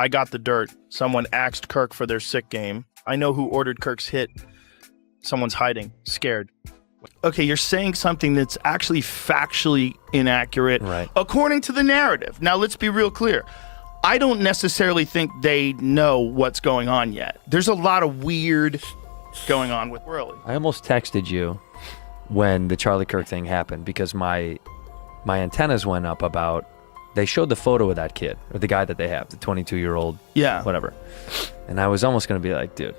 I got the dirt. Someone axed Kirk for their sick game. I know who ordered Kirk's hit. Someone's hiding, scared. Okay, you're saying something that's actually factually inaccurate, right, according to the narrative. Now, let's be real clear. I don't necessarily think they know what's going on yet. There's a lot of weird going on with Whirly. I almost texted you when the Charlie Kirk thing happened because my antennas went up about, they showed the photo of that kid, or the guy that they have, the 22-year-old, yeah, whatever. And I was almost going to be like, dude.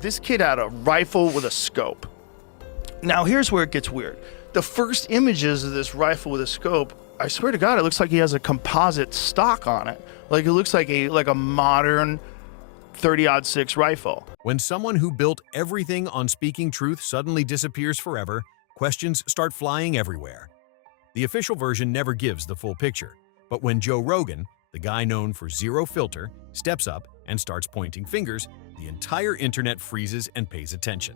This kid had a rifle with a scope. Now, here's where it gets weird. The first images of this rifle with a scope, I swear to God, it looks like he has a composite stock on it. Like it looks like a modern 30-06 rifle. When someone who built everything on speaking truth suddenly disappears forever, questions start flying everywhere. The official version never gives the full picture, but when Joe Rogan, the guy known for zero filter, steps up and starts pointing fingers, the entire internet freezes and pays attention.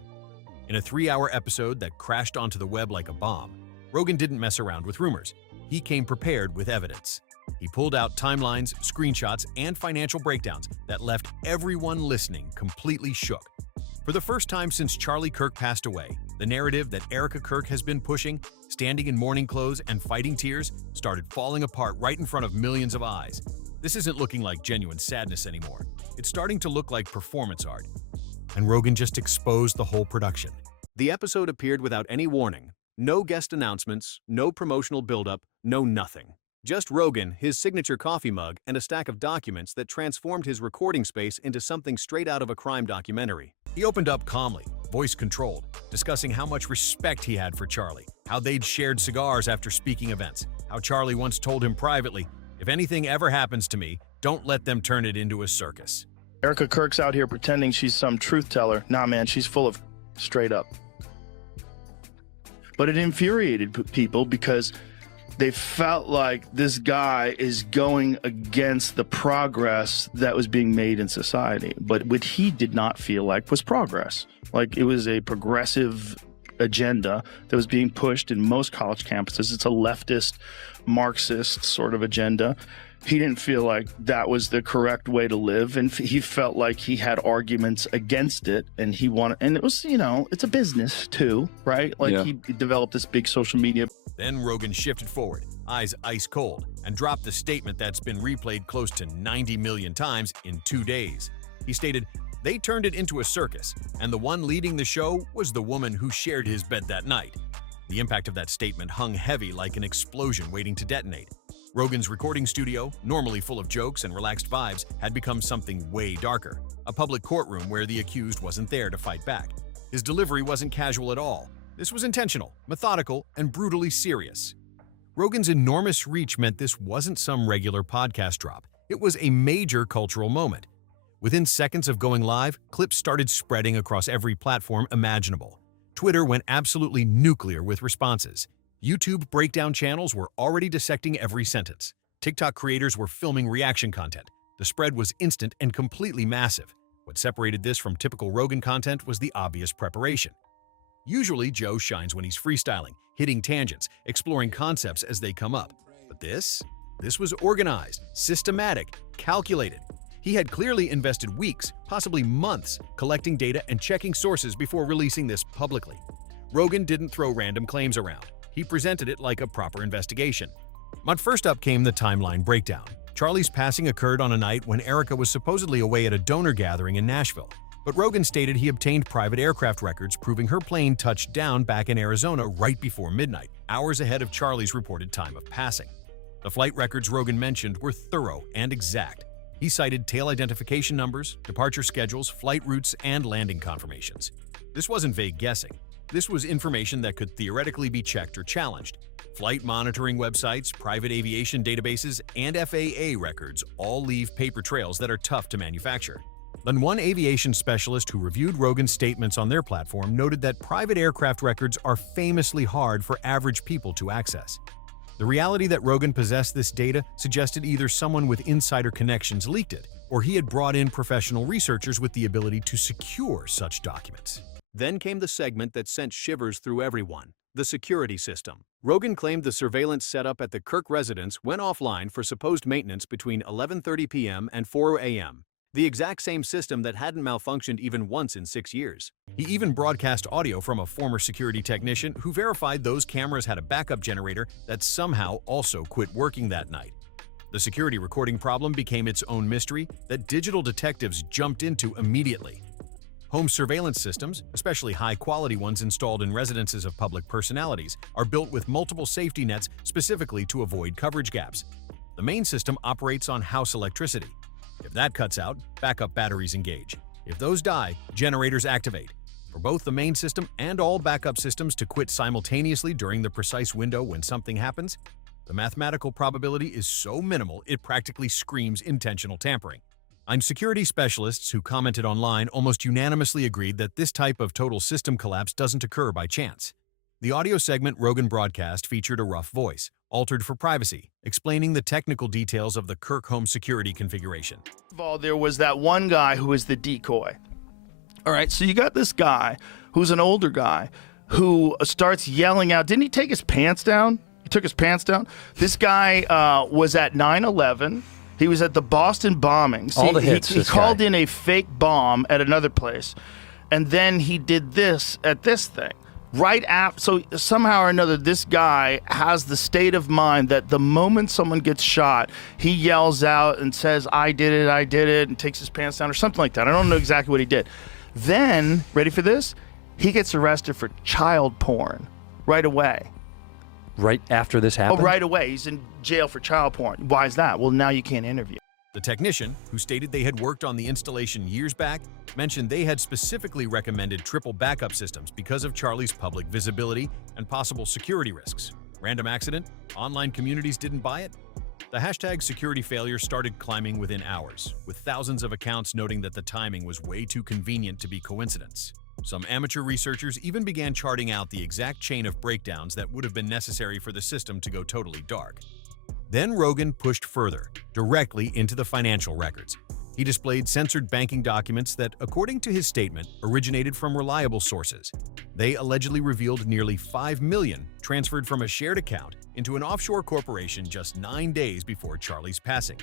In a 3-hour episode that crashed onto the web like a bomb, Rogan didn't mess around with rumors. He came prepared with evidence. He pulled out timelines, screenshots, and financial breakdowns that left everyone listening completely shook. For the first time since Charlie Kirk passed away, the narrative that Erika Kirk has been pushing, standing in mourning clothes and fighting tears, started falling apart right in front of millions of eyes. This isn't looking like genuine sadness anymore. It's starting to look like performance art. And Rogan just exposed the whole production. The episode appeared without any warning. No guest announcements, no promotional buildup, no nothing. Just Rogan, his signature coffee mug, and a stack of documents that transformed his recording space into something straight out of a crime documentary. He opened up calmly, voice-controlled, discussing how much respect he had for Charlie, how they'd shared cigars after speaking events, how Charlie once told him privately, "If anything ever happens to me, don't let them turn it into a circus." Erika Kirk's out here pretending she's some truth teller. Nah, man, she's full of straight up. But it infuriated people because they felt like this guy is going against the progress that was being made in society. But what he did not feel like was progress. Like it was a progressive agenda that was being pushed in most college campuses. It's a leftist, Marxist sort of agenda. He didn't feel like that was the correct way to live, and he felt like he had arguments against it, and he wanted, and it was, you know, it's a business too, right? Like he developed this big social media. Then Rogan shifted forward, eyes ice cold, and dropped the statement that's been replayed close to 90 million times in 2 days. He stated, "They turned it into a circus, and the one leading the show was the woman who shared his bed that night." The impact of that statement hung heavy like an explosion waiting to detonate. Rogan's recording studio, normally full of jokes and relaxed vibes, had become something way darker, a public courtroom where the accused wasn't there to fight back. His delivery wasn't casual at all. This was intentional, methodical, and brutally serious. Rogan's enormous reach meant this wasn't some regular podcast drop. It was a major cultural moment. Within seconds of going live, clips started spreading across every platform imaginable. Twitter went absolutely nuclear with responses. YouTube breakdown channels were already dissecting every sentence. TikTok creators were filming reaction content. The spread was instant and completely massive. What separated this from typical Rogan content was the obvious preparation. Usually, Joe shines when he's freestyling, hitting tangents, exploring concepts as they come up. But this was organized, systematic, calculated. He had clearly invested weeks, possibly months, collecting data and checking sources before releasing this publicly. Rogan didn't throw random claims around. He presented it like a proper investigation. But first up came the timeline breakdown. Charlie's passing occurred on a night when Erika was supposedly away at a donor gathering in Nashville. But Rogan stated he obtained private aircraft records proving her plane touched down back in Arizona right before midnight, hours ahead of Charlie's reported time of passing. The flight records Rogan mentioned were thorough and exact. He cited tail identification numbers, departure schedules, flight routes, and landing confirmations. This wasn't vague guessing. This was information that could theoretically be checked or challenged. Flight monitoring websites, private aviation databases, and FAA records all leave paper trails that are tough to manufacture. Then one aviation specialist who reviewed Rogan's statements on their platform noted that private aircraft records are famously hard for average people to access. The reality that Rogan possessed this data suggested either someone with insider connections leaked it, or he had brought in professional researchers with the ability to secure such documents. Then came the segment that sent shivers through everyone. The security system. Rogan claimed the surveillance setup at the Kirk residence went offline for supposed maintenance between 11:30 p.m. and 4 a.m., the exact same system that hadn't malfunctioned even once in 6 years. He even broadcast audio from a former security technician who verified those cameras had a backup generator that somehow also quit working that night. The security recording problem became its own mystery that digital detectives jumped into immediately. Home surveillance systems, especially high-quality ones installed in residences of public personalities, are built with multiple safety nets specifically to avoid coverage gaps. The main system operates on house electricity. If that cuts out, backup batteries engage. If those die, generators activate. For both the main system and all backup systems to quit simultaneously during the precise window when something happens, the mathematical probability is so minimal it practically screams intentional tampering. Security specialists who commented online almost unanimously agreed that this type of total system collapse doesn't occur by chance. The audio segment Rogan broadcast featured a rough voice, altered for privacy, explaining the technical details of the Kirk home security configuration. First of all, there was that one guy who was the decoy. All right, so you got this guy who's an older guy who starts yelling out. Didn't he take his pants down? He took his pants down. This guy was at 9/11. He was at the Boston bombings. All the hits. He called in a fake bomb at another place, and then he did this at this thing. Right after, so somehow or another, this guy has the state of mind that the moment someone gets shot, he yells out and says, I did it, and takes his pants down or something like that. I don't know exactly what he did. Then, ready for this? He gets arrested for child porn right away. Right after this happened? Oh, right away. He's in jail for child porn. Why is that? Well, now you can't interview. The technician, who stated they had worked on the installation years back, mentioned they had specifically recommended triple backup systems because of Charlie's public visibility and possible security risks. Random accident? Online communities didn't buy it? The hashtag security failure started climbing within hours, with thousands of accounts noting that the timing was way too convenient to be coincidence. Some amateur researchers even began charting out the exact chain of breakdowns that would have been necessary for the system to go totally dark. Then Rogan pushed further, directly into the financial records. He displayed censored banking documents that, according to his statement, originated from reliable sources. They allegedly revealed nearly $5 million transferred from a shared account into an offshore corporation just 9 days before Charlie's passing.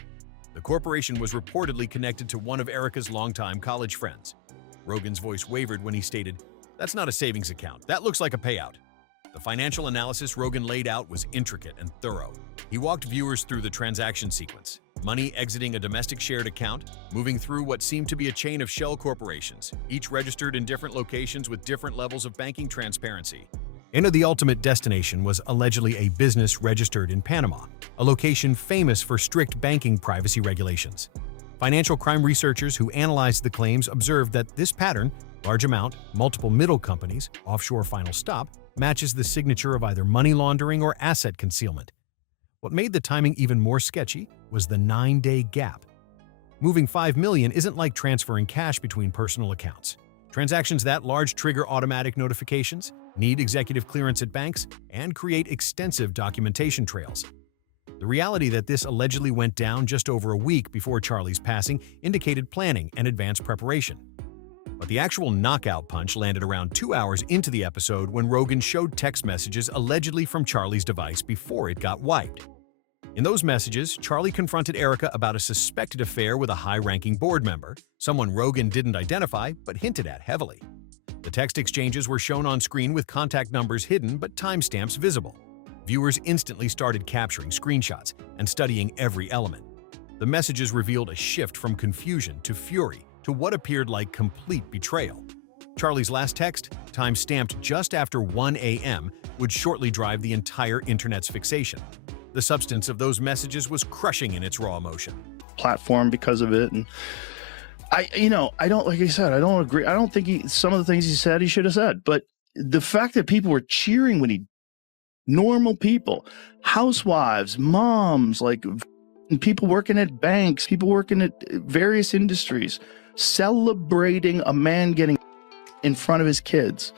The corporation was reportedly connected to one of Erika's longtime college friends. Rogan's voice wavered when he stated, "That's not a savings account. That looks like a payout." The financial analysis Rogan laid out was intricate and thorough. He walked viewers through the transaction sequence, money exiting a domestic shared account, moving through what seemed to be a chain of shell corporations, each registered in different locations with different levels of banking transparency. And the ultimate destination was allegedly a business registered in Panama, a location famous for strict banking privacy regulations. Financial crime researchers who analyzed the claims observed that this pattern, large amount, multiple middle companies, offshore final stop, matches the signature of either money laundering or asset concealment. What made the timing even more sketchy was the 9-day gap. Moving $5 million isn't like transferring cash between personal accounts. Transactions that large trigger automatic notifications, need executive clearance at banks, and create extensive documentation trails. The reality that this allegedly went down just over a week before Charlie's passing indicated planning and advanced preparation. But the actual knockout punch landed around 2 hours into the episode when Rogan showed text messages allegedly from Charlie's device before it got wiped. In those messages, Charlie confronted Erika about a suspected affair with a high-ranking board member, someone Rogan didn't identify but hinted at heavily. The text exchanges were shown on screen with contact numbers hidden but timestamps visible. Viewers instantly started capturing screenshots and studying every element. The messages revealed a shift from confusion to fury to what appeared like complete betrayal. Charlie's last text, time-stamped just after 1 a.m., would shortly drive the entire internet's fixation. The substance of those messages was crushing in its raw emotion. Platform because of it, and I don't, like I said, I don't agree. I don't think some of the things he said he should have said, but the fact that people were cheering when normal people, housewives, moms, like people working at banks, people working at various industries, celebrating a man getting in front of his kids,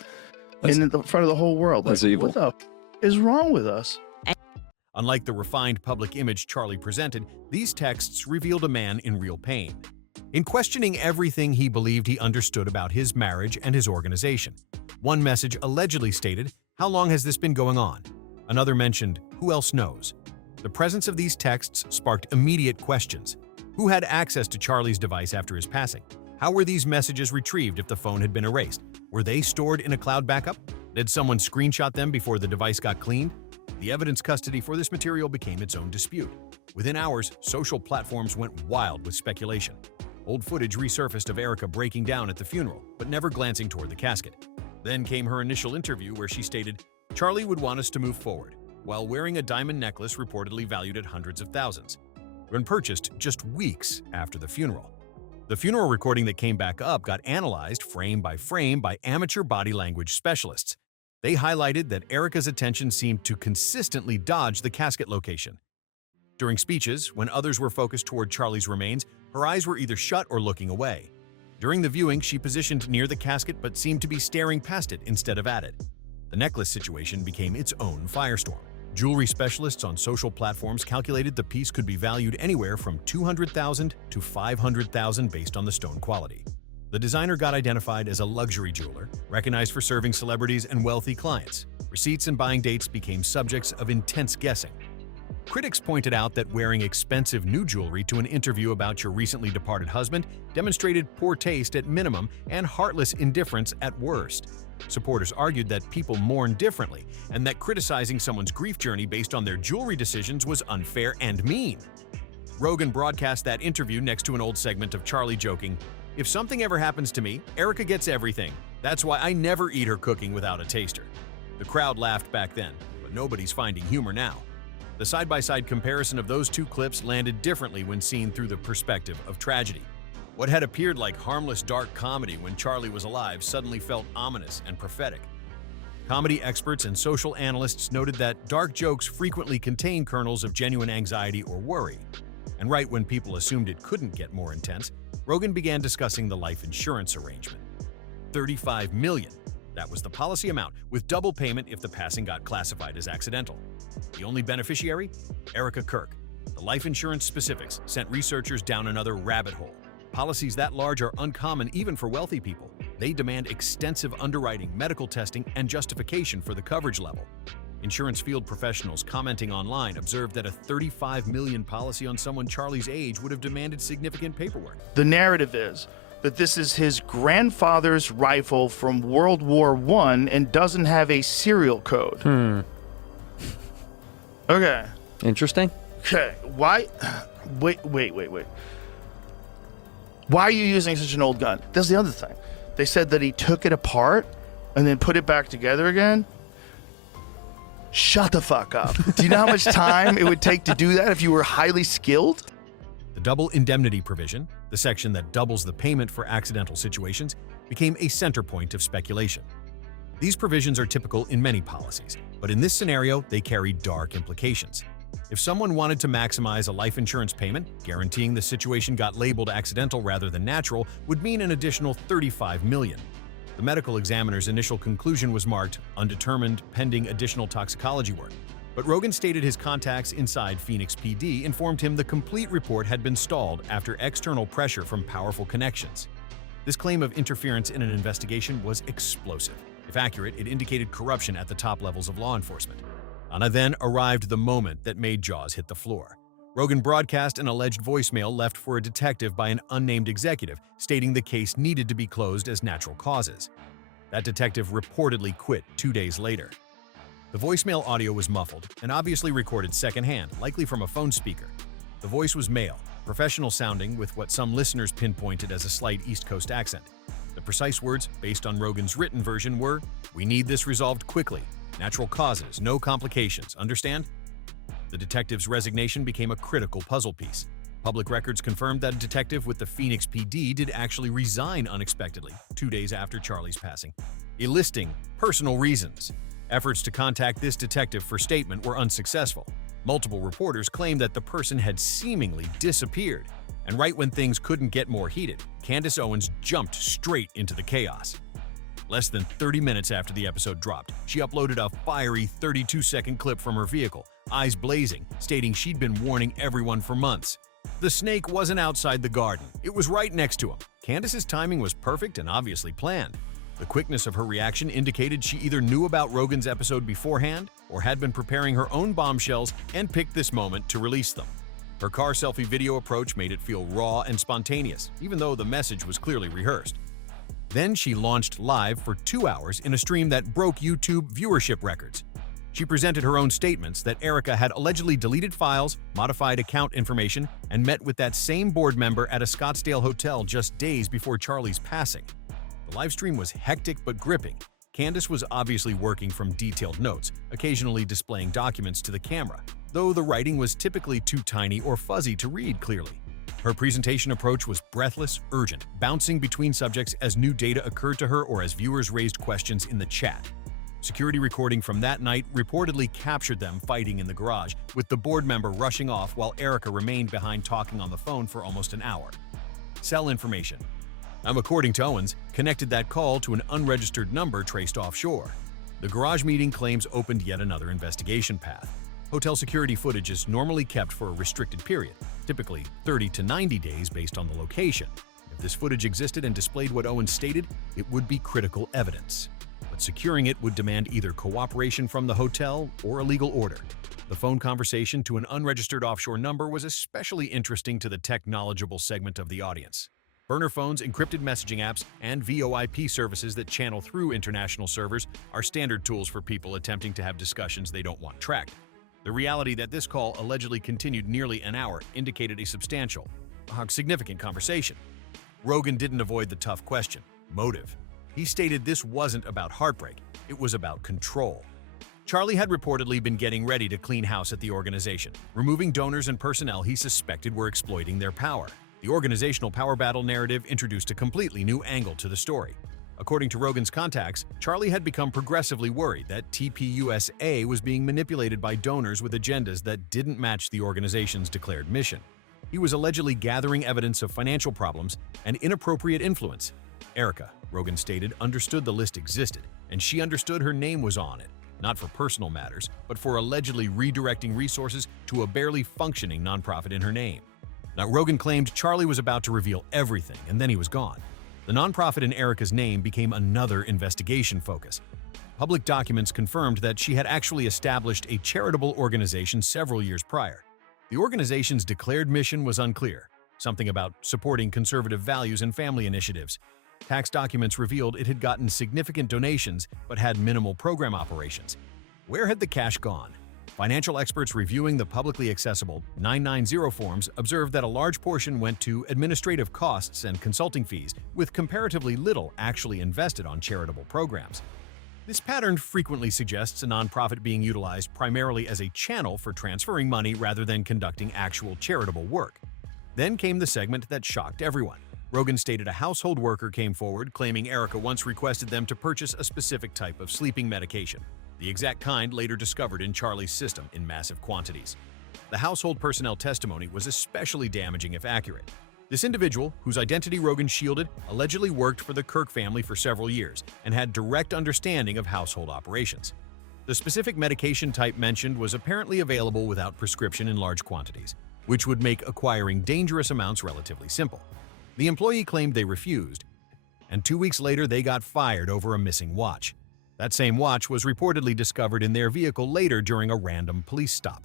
in the front of the whole world. That's like, evil. What the is wrong with us? Unlike the refined public image Charlie presented, these texts revealed a man in real pain. In questioning everything he believed he understood about his marriage and his organization, one message allegedly stated, How long has this been going on? Another mentioned, who else knows? The presence of these texts sparked immediate questions. Who had access to Charlie's device after his passing? How were these messages retrieved if the phone had been erased? Were they stored in a cloud backup? Did someone screenshot them before the device got cleaned? The evidence custody for this material became its own dispute. Within hours, social platforms went wild with speculation. Old footage resurfaced of Erika breaking down at the funeral, but never glancing toward the casket. Then came her initial interview where she stated, "Charlie would want us to move forward," while wearing a diamond necklace reportedly valued at hundreds of thousands, when purchased just weeks after the funeral. The funeral recording that came back up got analyzed frame by amateur body language specialists. They highlighted that Erika's attention seemed to consistently dodge the casket location. During speeches, when others were focused toward Charlie's remains, her eyes were either shut or looking away. During the viewing, she positioned near the casket but seemed to be staring past it instead of at it. The necklace situation became its own firestorm. Jewelry specialists on social platforms calculated the piece could be valued anywhere from $200,000 to $500,000 based on the stone quality. The designer got identified as a luxury jeweler, recognized for serving celebrities and wealthy clients. Receipts and buying dates became subjects of intense guessing. Critics pointed out that wearing expensive new jewelry to an interview about your recently departed husband demonstrated poor taste at minimum and heartless indifference at worst. Supporters argued that people mourn differently and that criticizing someone's grief journey based on their jewelry decisions was unfair and mean. Rogan broadcast that interview next to an old segment of Charlie joking, "If something ever happens to me, Erika gets everything. That's why I never eat her cooking without a taster." The crowd laughed back then, but nobody's finding humor now. The side-by-side comparison of those two clips landed differently when seen through the perspective of tragedy. What had appeared like harmless dark comedy when Charlie was alive suddenly felt ominous and prophetic. Comedy experts and social analysts noted that dark jokes frequently contain kernels of genuine anxiety or worry. And right when people assumed it couldn't get more intense, Rogan began discussing the life insurance arrangement. $35 million. That was the policy amount, with double payment if the passing got classified as accidental. The only beneficiary? Erika Kirk. The life insurance specifics sent researchers down another rabbit hole. Policies that large are uncommon even for wealthy people. They demand extensive underwriting, medical testing, and justification for the coverage level. Insurance field professionals commenting online observed that a $35 million policy on someone Charlie's age would have demanded significant paperwork. The narrative is that this is his grandfather's rifle from World War I and doesn't have a serial code. Okay. Interesting. Okay. Why? Wait. Why are you using such an old gun? That's the other thing. They said that he took it apart and then put it back together again. Shut the fuck up. Do you know how much time it would take to do that if you were highly skilled? The double indemnity provision, the section that doubles the payment for accidental situations, became a center point of speculation. These provisions are typical in many policies, but in this scenario, they carry dark implications. If someone wanted to maximize a life insurance payment, guaranteeing the situation got labeled accidental rather than natural would mean an additional $35 million. The medical examiner's initial conclusion was marked undetermined pending additional toxicology work. But Rogan stated his contacts inside Phoenix PD informed him the complete report had been stalled after external pressure from powerful connections. This claim of interference in an investigation was explosive. If accurate, it indicated corruption at the top levels of law enforcement. And then arrived the moment that made jaws hit the floor. Rogan broadcast an alleged voicemail left for a detective by an unnamed executive, stating the case needed to be closed as natural causes. That detective reportedly quit 2 days later. The voicemail audio was muffled and obviously recorded secondhand, likely from a phone speaker. The voice was male, professional sounding with what some listeners pinpointed as a slight East Coast accent. The precise words, based on Rogan's written version, were, "We need this resolved quickly. Natural causes, no complications, understand?" The detective's resignation became a critical puzzle piece. Public records confirmed that a detective with the Phoenix PD did actually resign unexpectedly 2 days after Charlie's passing, enlisting personal reasons. Efforts to contact this detective for statement were unsuccessful. Multiple reporters claimed that the person had seemingly disappeared. And right when things couldn't get more heated, Candace Owens jumped straight into the chaos. Less than 30 minutes after the episode dropped, she uploaded a fiery 32-second clip from her vehicle, eyes blazing, stating she'd been warning everyone for months. The snake wasn't outside the garden. It was right next to him. Candace's timing was perfect and obviously planned. The quickness of her reaction indicated she either knew about Rogan's episode beforehand or had been preparing her own bombshells and picked this moment to release them. Her car selfie video approach made it feel raw and spontaneous, even though the message was clearly rehearsed. Then she launched live for 2 hours in a stream that broke YouTube viewership records. She presented her own statements that Erika had allegedly deleted files, modified account information, and met with that same board member at a Scottsdale hotel just days before Charlie's passing. The livestream was hectic but gripping. Candace was obviously working from detailed notes, occasionally displaying documents to the camera, though the writing was typically too tiny or fuzzy to read clearly. Her presentation approach was breathless, urgent, bouncing between subjects as new data occurred to her or as viewers raised questions in the chat. Security recording from that night reportedly captured them fighting in the garage, with the board member rushing off while Erika remained behind talking on the phone for almost an hour. Cell information. According to Owens, connected that call to an unregistered number traced offshore. The garage meeting claims opened yet another investigation path. Hotel security footage is normally kept for a restricted period, typically 30 to 90 days based on the location. If this footage existed and displayed what Owens stated, it would be critical evidence. But securing it would demand either cooperation from the hotel or a legal order. The phone conversation to an unregistered offshore number was especially interesting to the tech-knowledgeable segment of the audience. Burner phones, encrypted messaging apps, and VoIP services that channel through international servers are standard tools for people attempting to have discussions they don't want tracked. The reality that this call allegedly continued nearly an hour indicated a substantial, significant conversation. Rogan didn't avoid the tough question: motive. He stated this wasn't about heartbreak, it was about control. Charlie had reportedly been getting ready to clean house at the organization, removing donors and personnel he suspected were exploiting their power. The organizational power battle narrative introduced a completely new angle to the story. According to Rogan's contacts, Charlie had become progressively worried that TPUSA was being manipulated by donors with agendas that didn't match the organization's declared mission. He was allegedly gathering evidence of financial problems and inappropriate influence. Erika, Rogan stated, understood the list existed, and she understood her name was on it, not for personal matters, but for allegedly redirecting resources to a barely functioning nonprofit in her name. Now, Rogan claimed Charlie was about to reveal everything, and then he was gone. The nonprofit in Erika's name became another investigation focus. Public documents confirmed that she had actually established a charitable organization several years prior. The organization's declared mission was unclear, something about supporting conservative values and family initiatives. Tax documents revealed it had gotten significant donations but had minimal program operations. Where had the cash gone? Financial experts reviewing the publicly accessible 990 forms observed that a large portion went to administrative costs and consulting fees, with comparatively little actually invested on charitable programs. This pattern frequently suggests a nonprofit being utilized primarily as a channel for transferring money rather than conducting actual charitable work. Then came the segment that shocked everyone. Rogan stated a household worker came forward claiming Erika once requested them to purchase a specific type of sleeping medication, the exact kind later discovered in Charlie's system in massive quantities. The household personnel testimony was especially damaging if accurate. This individual, whose identity Rogan shielded, allegedly worked for the Kirk family for several years and had direct understanding of household operations. The specific medication type mentioned was apparently available without prescription in large quantities, which would make acquiring dangerous amounts relatively simple. The employee claimed they refused, and 2 weeks later they got fired over a missing watch. That same watch was reportedly discovered in their vehicle later during a random police stop.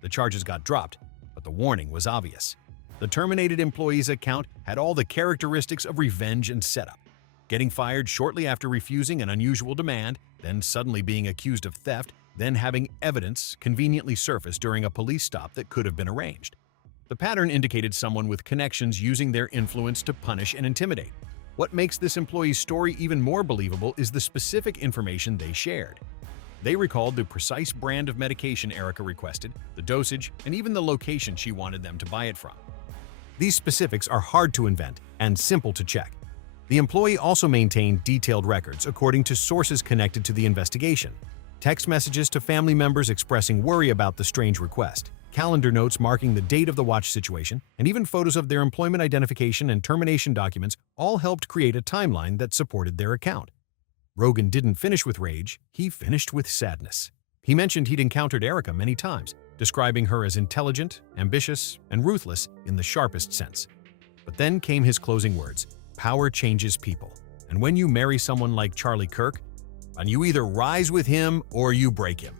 The charges got dropped, but the warning was obvious. The terminated employee's account had all the characteristics of revenge and setup. Getting fired shortly after refusing an unusual demand, then suddenly being accused of theft, then having evidence conveniently surface during a police stop that could have been arranged. The pattern indicated someone with connections using their influence to punish and intimidate. What makes this employee's story even more believable is the specific information they shared. They recalled the precise brand of medication Erika requested, the dosage, and even the location she wanted them to buy it from. These specifics are hard to invent and simple to check. The employee also maintained detailed records according to sources connected to the investigation. Text messages to family members expressing worry about the strange request, calendar notes marking the date of the watch situation, and even photos of their employment identification and termination documents all helped create a timeline that supported their account. Rogan didn't finish with rage, he finished with sadness. He mentioned he'd encountered Erika many times, describing her as intelligent, ambitious, and ruthless in the sharpest sense. But then came his closing words: "Power changes people." And when you marry someone like Charlie Kirk, and you either rise with him or you break him.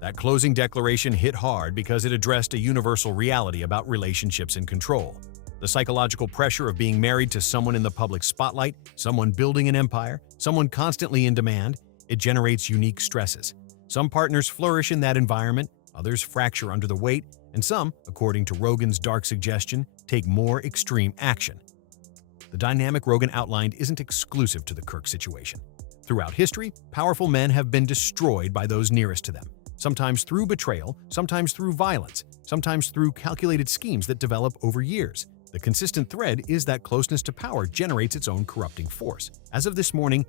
That closing declaration hit hard because it addressed a universal reality about relationships and control. The psychological pressure of being married to someone in the public spotlight, someone building an empire, someone constantly in demand, it generates unique stresses. Some partners flourish in that environment, others fracture under the weight, and some, according to Rogan's dark suggestion, take more extreme action. The dynamic Rogan outlined isn't exclusive to the Kirk situation. Throughout history, powerful men have been destroyed by those nearest to them, sometimes through betrayal, sometimes through violence, sometimes through calculated schemes that develop over years. The consistent thread is that closeness to power generates its own corrupting force. As of this morning,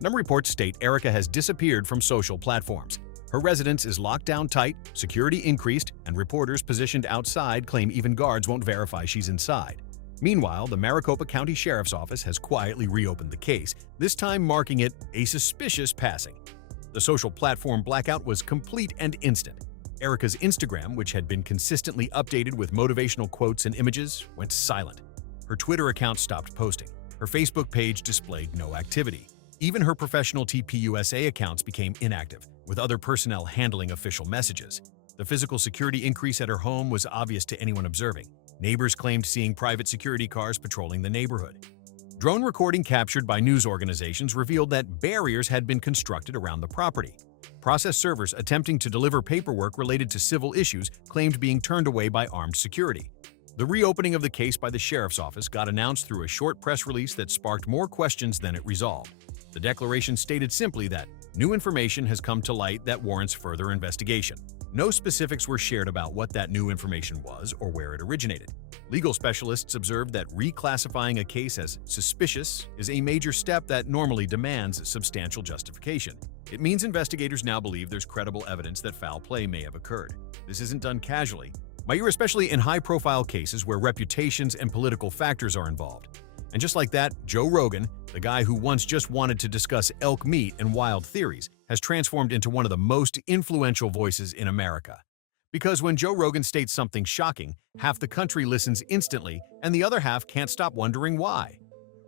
number reports state Erika has disappeared from social platforms. Her residence is locked down tight, security increased, and reporters positioned outside claim even guards won't verify she's inside. Meanwhile, the Maricopa County Sheriff's Office has quietly reopened the case, this time marking it a suspicious passing. The social platform blackout was complete and instant. Erika's Instagram, which had been consistently updated with motivational quotes and images, went silent. Her Twitter account stopped posting. Her Facebook page displayed no activity. Even her professional TPUSA accounts became inactive, with other personnel handling official messages. The physical security increase at her home was obvious to anyone observing. Neighbors claimed seeing private security cars patrolling the neighborhood. Drone recording captured by news organizations revealed that barriers had been constructed around the property. Process servers attempting to deliver paperwork related to civil issues claimed being turned away by armed security. The reopening of the case by the sheriff's office got announced through a short press release that sparked more questions than it resolved. The declaration stated simply that new information has come to light that warrants further investigation. No specifics were shared about what that new information was or where it originated. Legal specialists observed that reclassifying a case as suspicious is a major step that normally demands substantial justification. It means investigators now believe there's credible evidence that foul play may have occurred. This isn't done casually, but especially in high-profile cases where reputations and political factors are involved. And just like that, Joe Rogan, the guy who once just wanted to discuss elk meat and wild theories, has transformed into one of the most influential voices in America. Because when Joe Rogan states something shocking, half the country listens instantly, and the other half can't stop wondering why.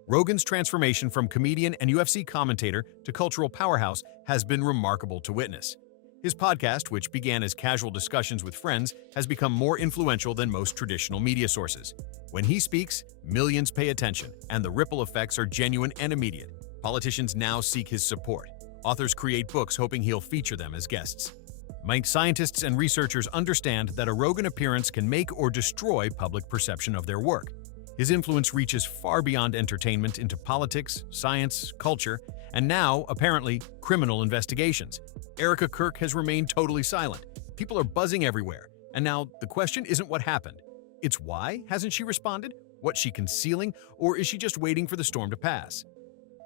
Rogan's transformation from comedian and UFC commentator to cultural powerhouse has been remarkable to witness. His podcast, which began as casual discussions with friends, has become more influential than most traditional media sources. When he speaks, millions pay attention, and the ripple effects are genuine and immediate. Politicians now seek his support. Authors create books hoping he'll feature them as guests. Scientists and researchers understand that a Rogan appearance can make or destroy public perception of their work. His influence reaches far beyond entertainment into politics, science, culture, and now, apparently, criminal investigations. Erika Kirk has remained totally silent. People are buzzing everywhere. And now, the question isn't what happened. It's why hasn't she responded? What's she concealing? Or is she just waiting for the storm to pass?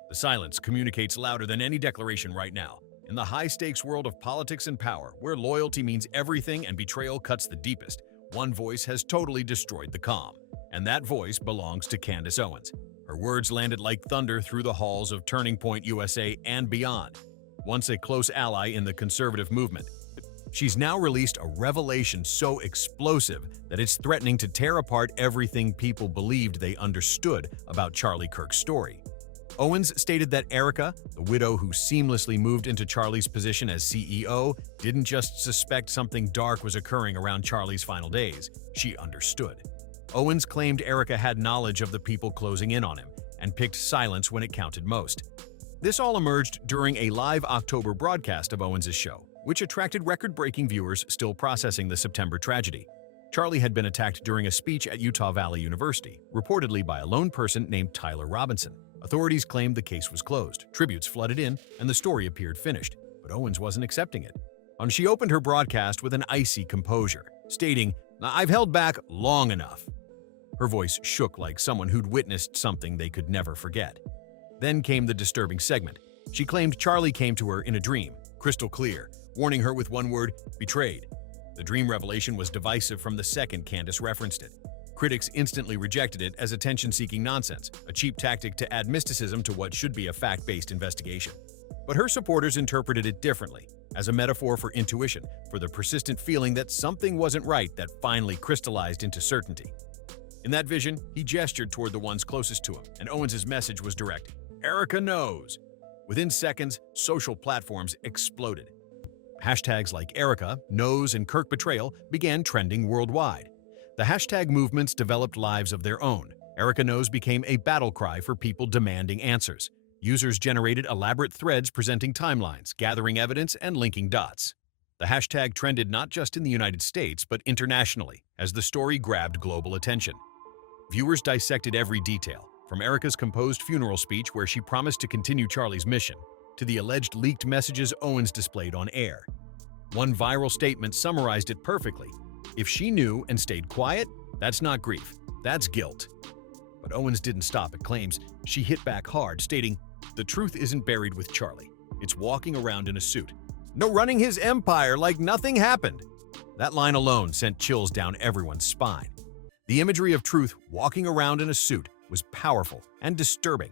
The silence communicates louder than any declaration right now. In the high-stakes world of politics and power, where loyalty means everything and betrayal cuts the deepest, one voice has totally destroyed the calm. And that voice belongs to Candace Owens. Her words landed like thunder through the halls of Turning Point USA and beyond. Once a close ally in the conservative movement, she's now released a revelation so explosive that it's threatening to tear apart everything people believed they understood about Charlie Kirk's story. Owens stated that Erika, the widow who seamlessly moved into Charlie's position as CEO, didn't just suspect something dark was occurring around Charlie's final days. She understood. Owens claimed Erika had knowledge of the people closing in on him and picked silence when it counted most. This all emerged during a live October broadcast of Owens' show, which attracted record-breaking viewers still processing the September tragedy. Charlie had been attacked during a speech at Utah Valley University, reportedly by a lone person named Tyler Robinson. Authorities claimed the case was closed, tributes flooded in, and the story appeared finished, but Owens wasn't accepting it. And she opened her broadcast with an icy composure, stating, "I've held back long enough." Her voice shook like someone who'd witnessed something they could never forget. Then came the disturbing segment. She claimed Charlie came to her in a dream, crystal clear, warning her with one word, betrayed. The dream revelation was divisive from the second Candace referenced it. Critics instantly rejected it as attention-seeking nonsense, a cheap tactic to add mysticism to what should be a fact-based investigation. But her supporters interpreted it differently, as a metaphor for intuition, for the persistent feeling that something wasn't right that finally crystallized into certainty. In that vision, he gestured toward the ones closest to him, and Owens' message was direct. Erika knows. Within seconds, social platforms exploded. Hashtags like Erika, Knows, and Kirk Betrayal began trending worldwide. The hashtag movements developed lives of their own. Erika Knows became a battle cry for people demanding answers. Users generated elaborate threads presenting timelines, gathering evidence, and linking dots. The hashtag trended not just in the United States, but internationally, as the story grabbed global attention. Viewers dissected every detail, from Erika's composed funeral speech where she promised to continue Charlie's mission, to the alleged leaked messages Owens displayed on air. One viral statement summarized it perfectly. If she knew and stayed quiet, that's not grief, that's guilt. But Owens didn't stop at claims. She hit back hard, stating, "The truth isn't buried with Charlie. It's walking around in a suit. No running his empire like nothing happened." That line alone sent chills down everyone's spine. The imagery of truth walking around in a suit was powerful and disturbing.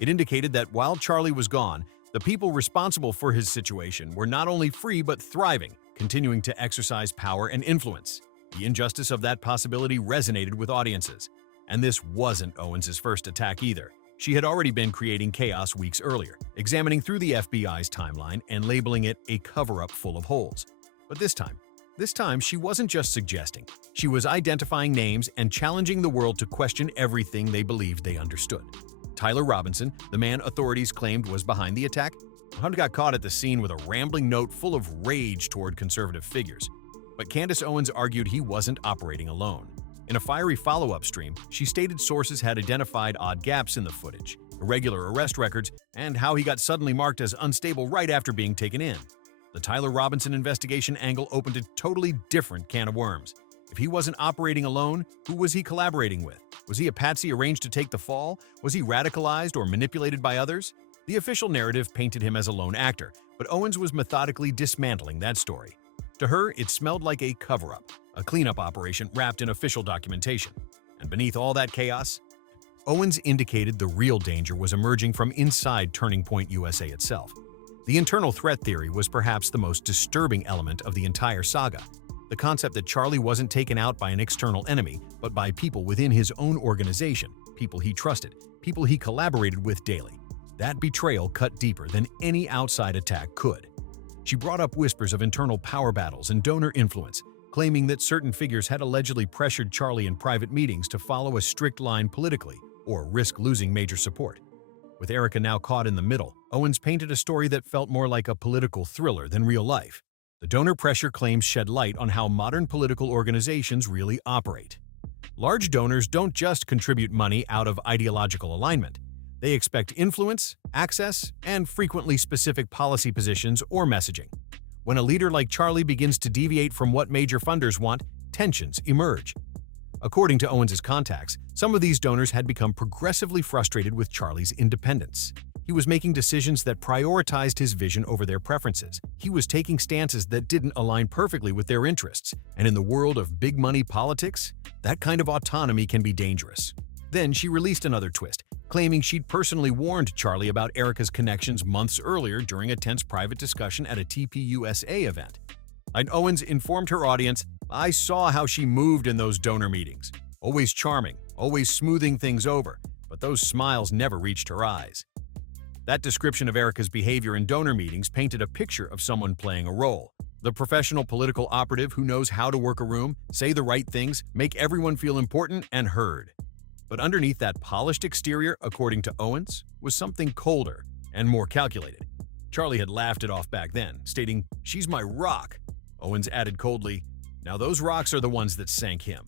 It indicated that while Charlie was gone, the people responsible for his situation were not only free but thriving, continuing to exercise power and influence. The injustice of that possibility resonated with audiences. And this wasn't Owens' first attack either. She had already been creating chaos weeks earlier, examining through the FBI's timeline and labeling it a cover-up full of holes. But this time she wasn't just suggesting. She was identifying names and challenging the world to question everything they believed they understood. Tyler Robinson, the man authorities claimed was behind the attack, got caught at the scene with a rambling note full of rage toward conservative figures. But Candace Owens argued he wasn't operating alone. In a fiery follow-up stream, she stated sources had identified odd gaps in the footage, irregular arrest records, and how he got suddenly marked as unstable right after being taken in. The Tyler Robinson investigation angle opened a totally different can of worms. If he wasn't operating alone, who was he collaborating with? Was he a patsy arranged to take the fall? Was he radicalized or manipulated by others? The official narrative painted him as a lone actor, but Owens was methodically dismantling that story. To her, it smelled like a cover-up, a cleanup operation wrapped in official documentation. And beneath all that chaos, Owens indicated the real danger was emerging from inside Turning Point USA itself. The internal threat theory was perhaps the most disturbing element of the entire saga. The concept that Charlie wasn't taken out by an external enemy, but by people within his own organization, people he trusted, people he collaborated with daily. That betrayal cut deeper than any outside attack could. She brought up whispers of internal power battles and donor influence, claiming that certain figures had allegedly pressured Charlie in private meetings to follow a strict line politically or risk losing major support. With Erika now caught in the middle, Owens painted a story that felt more like a political thriller than real life. The donor pressure claims shed light on how modern political organizations really operate. Large donors don't just contribute money out of ideological alignment. They expect influence, access, and frequently specific policy positions or messaging. When a leader like Charlie begins to deviate from what major funders want, tensions emerge. According to Owens' contacts, some of these donors had become progressively frustrated with Charlie's independence. He was making decisions that prioritized his vision over their preferences. He was taking stances that didn't align perfectly with their interests. And in the world of big money politics, that kind of autonomy can be dangerous. Then she released another twist, claiming she'd personally warned Charlie about Erika's connections months earlier during a tense private discussion at a TPUSA event. And Owens informed her audience, "I saw how she moved in those donor meetings. Always charming, always smoothing things over, but those smiles never reached her eyes." That description of Erika's behavior in donor meetings painted a picture of someone playing a role. The professional political operative who knows how to work a room, say the right things, make everyone feel important and heard. But underneath that polished exterior, according to Owens, was something colder and more calculated. Charlie had laughed it off back then, stating, "She's my rock." Owens added coldly, "Now those rocks are the ones that sank him."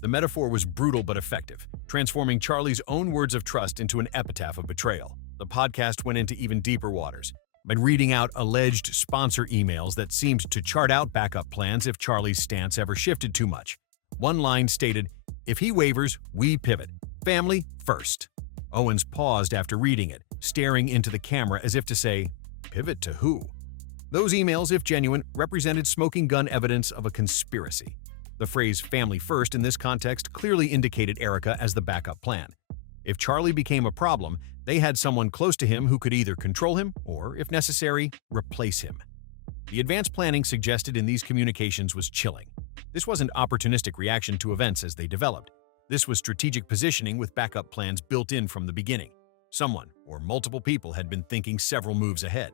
The metaphor was brutal but effective, transforming Charlie's own words of trust into an epitaph of betrayal. The podcast went into even deeper waters, by reading out alleged sponsor emails that seemed to chart out backup plans if Charlie's stance ever shifted too much. One line stated, "If he wavers, we pivot. Family first." Owens paused after reading it, staring into the camera as if to say, "Pivot to who?" Those emails, if genuine, represented smoking gun evidence of a conspiracy. The phrase "family first" in this context clearly indicated Erika as the backup plan. If Charlie became a problem, they had someone close to him who could either control him or, if necessary, replace him. The advanced planning suggested in these communications was chilling. This wasn't opportunistic reaction to events as they developed. This was strategic positioning with backup plans built in from the beginning. Someone, or multiple people, had been thinking several moves ahead.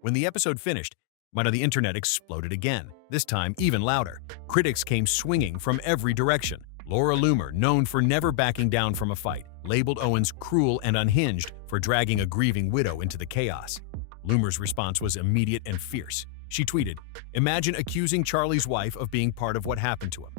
When the episode finished, the internet exploded again, this time even louder. Critics came swinging from every direction. Laura Loomer, known for never backing down from a fight, labeled Owens cruel and unhinged for dragging a grieving widow into the chaos. Loomer's response was immediate and fierce. She tweeted, "Imagine accusing Charlie's wife of being part of what happened to him."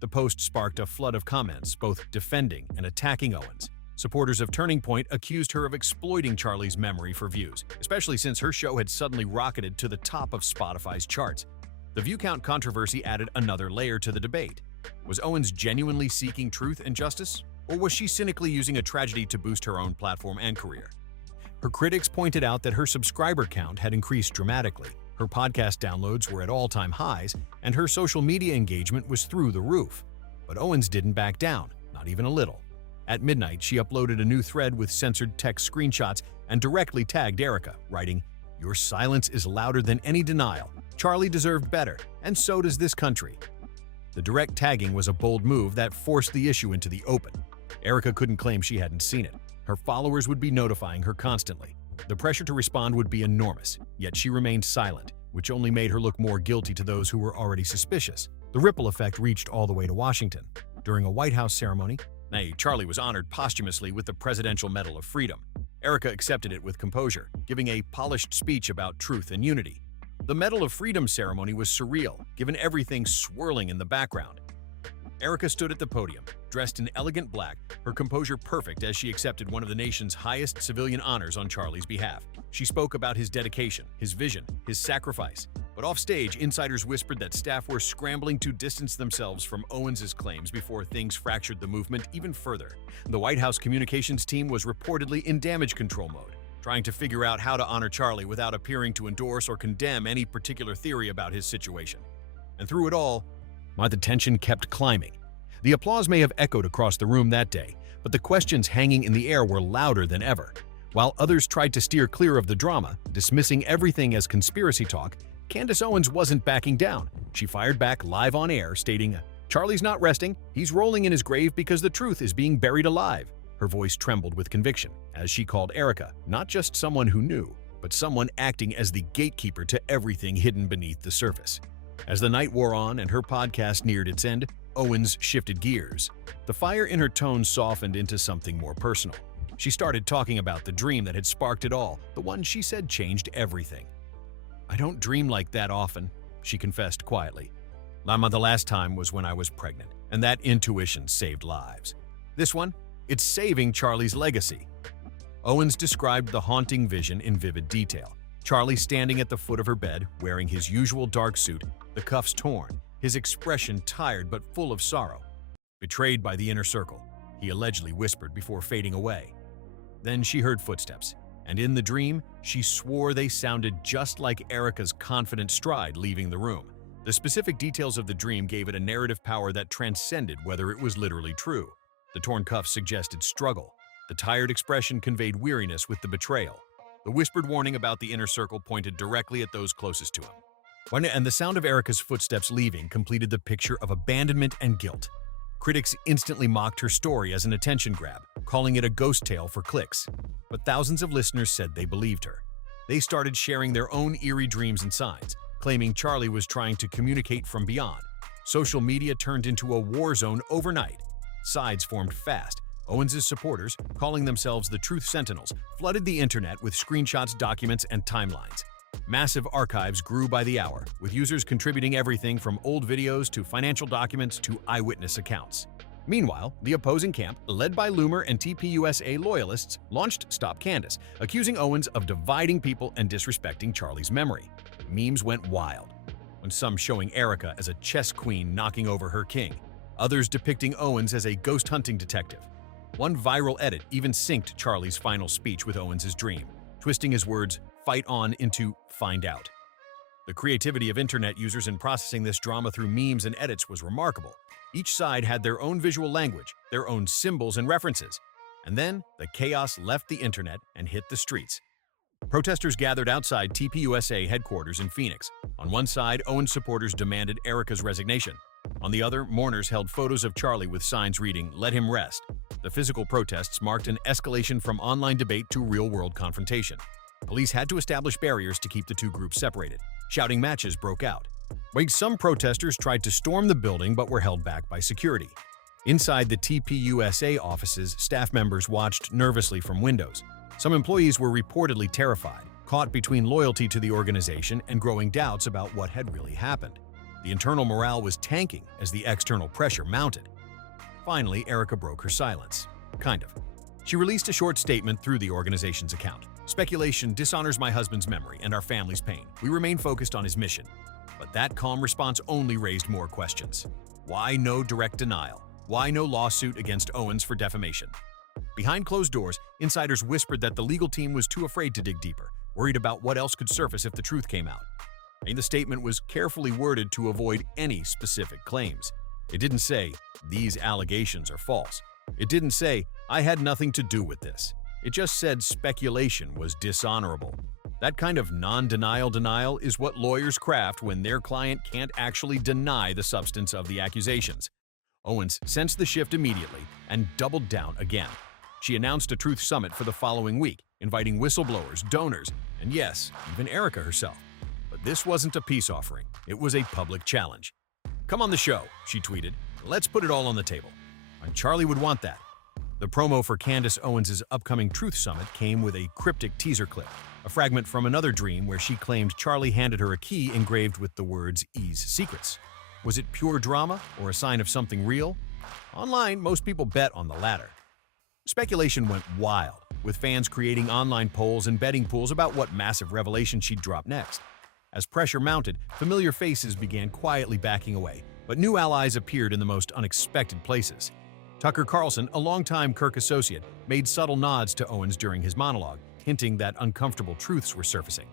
The post sparked a flood of comments, both defending and attacking Owens. Supporters of Turning Point accused her of exploiting Charlie's memory for views, especially since her show had suddenly rocketed to the top of Spotify's charts. The view count controversy added another layer to the debate. Was Owens genuinely seeking truth and justice, or was she cynically using a tragedy to boost her own platform and career? Her critics pointed out that her subscriber count had increased dramatically, her podcast downloads were at all-time highs, and her social media engagement was through the roof. But Owens didn't back down, not even a little. At midnight, she uploaded a new thread with censored text screenshots and directly tagged Erika, writing, "Your silence is louder than any denial. Charlie deserved better, and so does this country." The direct tagging was a bold move that forced the issue into the open. Erika couldn't claim she hadn't seen it. Her followers would be notifying her constantly. The pressure to respond would be enormous, yet she remained silent, which only made her look more guilty to those who were already suspicious. The ripple effect reached all the way to Washington. During a White House ceremony, Charlie was honored posthumously with the Presidential Medal of Freedom. Erika accepted it with composure, giving a polished speech about truth and unity. The Medal of Freedom ceremony was surreal, given everything swirling in the background. Erika stood at the podium, dressed in elegant black, her composure perfect as she accepted one of the nation's highest civilian honors on Charlie's behalf. She spoke about his dedication, his vision, his sacrifice. But offstage, insiders whispered that staff were scrambling to distance themselves from Owens' claims before things fractured the movement even further. The White House communications team was reportedly in damage control mode, trying to figure out how to honor Charlie without appearing to endorse or condemn any particular theory about his situation. And through it all, the tension kept climbing. The applause may have echoed across the room that day, but the questions hanging in the air were louder than ever. While others tried to steer clear of the drama, dismissing everything as conspiracy talk, Candace Owens wasn't backing down. She fired back live on air, stating, "Charlie's not resting. He's rolling in his grave because the truth is being buried alive." Her voice trembled with conviction, as she called Erika not just someone who knew, but someone acting as the gatekeeper to everything hidden beneath the surface. As the night wore on and her podcast neared its end, Owens shifted gears. The fire in her tone softened into something more personal. She started talking about the dream that had sparked it all, the one she said changed everything. "I don't dream like that often," she confessed quietly. "The last time was when I was pregnant, and that intuition saved lives. This one, it's saving Charlie's legacy." Owens described the haunting vision in vivid detail. Charlie standing at the foot of her bed, wearing his usual dark suit, the cuffs torn, his expression tired but full of sorrow. "Betrayed by the inner circle," he allegedly whispered before fading away. Then she heard footsteps, and in the dream, she swore they sounded just like Erika's confident stride leaving the room. The specific details of the dream gave it a narrative power that transcended whether it was literally true. The torn cuffs suggested struggle. The tired expression conveyed weariness with the betrayal. The whispered warning about the inner circle pointed directly at those closest to him. And the sound of Erika's footsteps leaving completed the picture of abandonment and guilt. Critics instantly mocked her story as an attention grab, calling it a ghost tale for clicks. But thousands of listeners said they believed her. They started sharing their own eerie dreams and signs, claiming Charlie was trying to communicate from beyond. Social media turned into a war zone overnight. Sides formed fast. Owens' supporters, calling themselves the Truth Sentinels, flooded the internet with screenshots, documents, and timelines. Massive archives grew by the hour, with users contributing everything from old videos to financial documents to eyewitness accounts. Meanwhile, the opposing camp, led by Loomer and TPUSA loyalists, launched Stop Candace, accusing Owens of dividing people and disrespecting Charlie's memory. Memes went wild, with some showing Erika as a chess queen knocking over her king, others depicting Owens as a ghost hunting detective. One viral edit even synced Charlie's final speech with Owens' dream, twisting his words "fight on" into "find out." The creativity of internet users in processing this drama through memes and edits was remarkable. Each side had their own visual language, their own symbols and references. And then, the chaos left the internet and hit the streets. Protesters gathered outside TPUSA headquarters in Phoenix. On one side, Owens supporters demanded Erika's resignation. On the other, mourners held photos of Charlie with signs reading, "Let him rest." The physical protests marked an escalation from online debate to real-world confrontation. Police had to establish barriers to keep the two groups separated. Shouting matches broke out. Some protesters tried to storm the building but were held back by security. Inside the TPUSA offices, staff members watched nervously from windows. Some employees were reportedly terrified, caught between loyalty to the organization and growing doubts about what had really happened. The internal morale was tanking as the external pressure mounted. Finally, Erika broke her silence. Kind of. She released a short statement through the organization's account. "Speculation dishonors my husband's memory and our family's pain. We remain focused on his mission." But that calm response only raised more questions. Why no direct denial? Why no lawsuit against Owens for defamation? Behind closed doors, insiders whispered that the legal team was too afraid to dig deeper, worried about what else could surface if the truth came out. And the statement was carefully worded to avoid any specific claims. It didn't say, "These allegations are false." It didn't say, "I had nothing to do with this." It just said speculation was dishonorable. That kind of non-denial denial is what lawyers craft when their client can't actually deny the substance of the accusations. Owens sensed the shift immediately and doubled down again. She announced a truth summit for the following week, inviting whistleblowers, donors, and yes, even Erika herself. But this wasn't a peace offering. It was a public challenge. "Come on the show," she tweeted. "Let's put it all on the table." And Charlie would want that. The promo for Candace Owens' upcoming Truth Summit came with a cryptic teaser clip, a fragment from another dream where she claimed Charlie handed her a key engraved with the words "Ease Secrets." Was it pure drama or a sign of something real? Online, most people bet on the latter. Speculation went wild, with fans creating online polls and betting pools about what massive revelation she'd drop next. As pressure mounted, familiar faces began quietly backing away, but new allies appeared in the most unexpected places. Tucker Carlson, a longtime Kirk associate, made subtle nods to Owens during his monologue, hinting that uncomfortable truths were surfacing.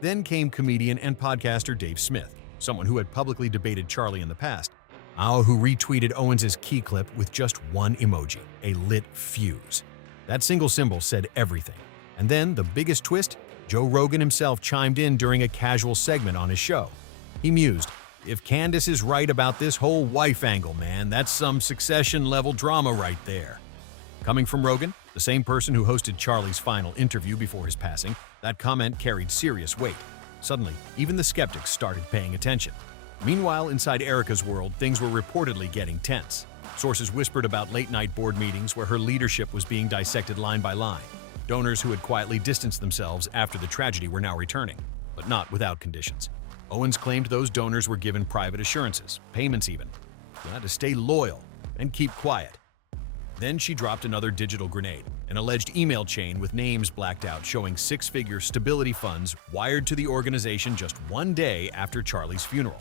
Then came comedian and podcaster Dave Smith, someone who had publicly debated Charlie in the past, who retweeted Owens' key clip with just one emoji, a lit fuse. That single symbol said everything. And then, the biggest twist, Joe Rogan himself chimed in during a casual segment on his show. He mused, "If Candace is right about this whole wife angle, man, that's some Succession-level drama right there." Coming from Rogan, the same person who hosted Charlie's final interview before his passing, that comment carried serious weight. Suddenly, even the skeptics started paying attention. Meanwhile, inside Erika's world, things were reportedly getting tense. Sources whispered about late-night board meetings where her leadership was being dissected line by line. Donors who had quietly distanced themselves after the tragedy were now returning, but not without conditions. Owens claimed those donors were given private assurances, payments even. You had to stay loyal and keep quiet. Then she dropped another digital grenade, an alleged email chain with names blacked out showing six-figure stability funds wired to the organization just one day after Charlie's funeral.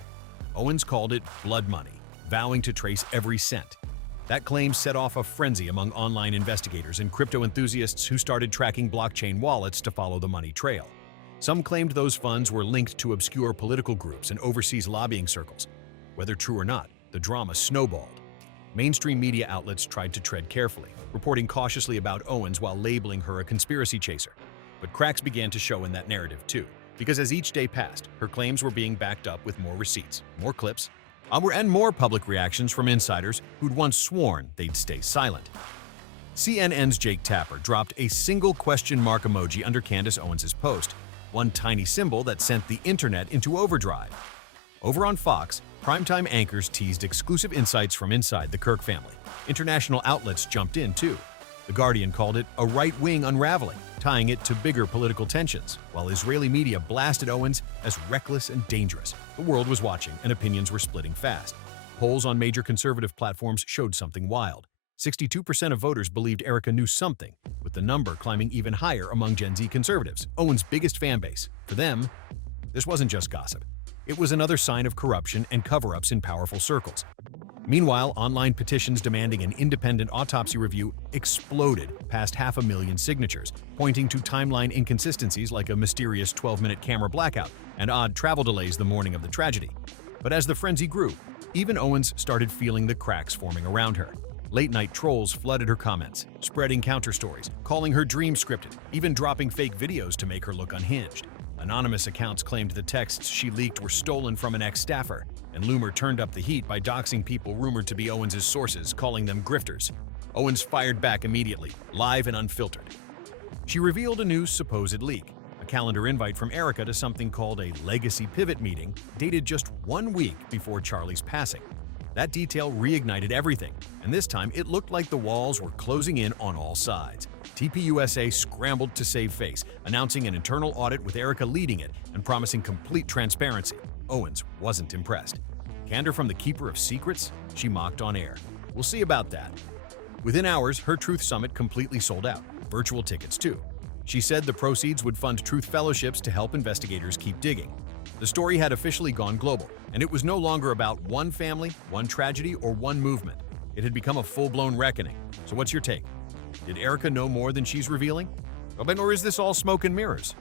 Owens called it blood money, vowing to trace every cent. That claim set off a frenzy among online investigators and crypto enthusiasts who started tracking blockchain wallets to follow the money trail. Some claimed those funds were linked to obscure political groups and overseas lobbying circles. Whether true or not, the drama snowballed. Mainstream media outlets tried to tread carefully, reporting cautiously about Owens while labeling her a conspiracy chaser. But cracks began to show in that narrative too, because as each day passed, her claims were being backed up with more receipts, more clips, and more public reactions from insiders who'd once sworn they'd stay silent. CNN's Jake Tapper dropped a single question mark emoji under Candace Owens' post, one tiny symbol that sent the internet into overdrive. Over on Fox, primetime anchors teased exclusive insights from inside the Kirk family. International outlets jumped in, too. The Guardian called it a right-wing unraveling, tying it to bigger political tensions, while Israeli media blasted Owens as reckless and dangerous. The world was watching, and opinions were splitting fast. Polls on major conservative platforms showed something wild. 62% of voters believed Erika knew something, with the number climbing even higher among Gen Z conservatives, Owens' biggest fan base. For them, this wasn't just gossip. It was another sign of corruption and cover-ups in powerful circles. Meanwhile, online petitions demanding an independent autopsy review exploded past 500,000 signatures, pointing to timeline inconsistencies like a mysterious 12-minute camera blackout and odd travel delays the morning of the tragedy. But as the frenzy grew, even Owens started feeling the cracks forming around her. Late-night trolls flooded her comments, spreading counter-stories, calling her dream scripted, even dropping fake videos to make her look unhinged. Anonymous accounts claimed the texts she leaked were stolen from an ex-staffer, and Loomer turned up the heat by doxing people rumored to be Owens' sources, calling them grifters. Owens fired back immediately, live and unfiltered. She revealed a new supposed leak, a calendar invite from Erika to something called a Legacy Pivot meeting dated just 1 week before Charlie's passing. That detail reignited everything, and this time it looked like the walls were closing in on all sides. TPUSA scrambled to save face, announcing an internal audit with Erika leading it and promising complete transparency. Owens wasn't impressed. Candor from the keeper of secrets? She mocked on air. We'll see about that. Within hours, her Truth Summit completely sold out. Virtual tickets, too. She said the proceeds would fund truth fellowships to help investigators keep digging. The story had officially gone global, and it was no longer about one family, one tragedy, or one movement. It had become a full-blown reckoning. So what's your take? Did Erika know more than she's revealing? Or is this all smoke and mirrors?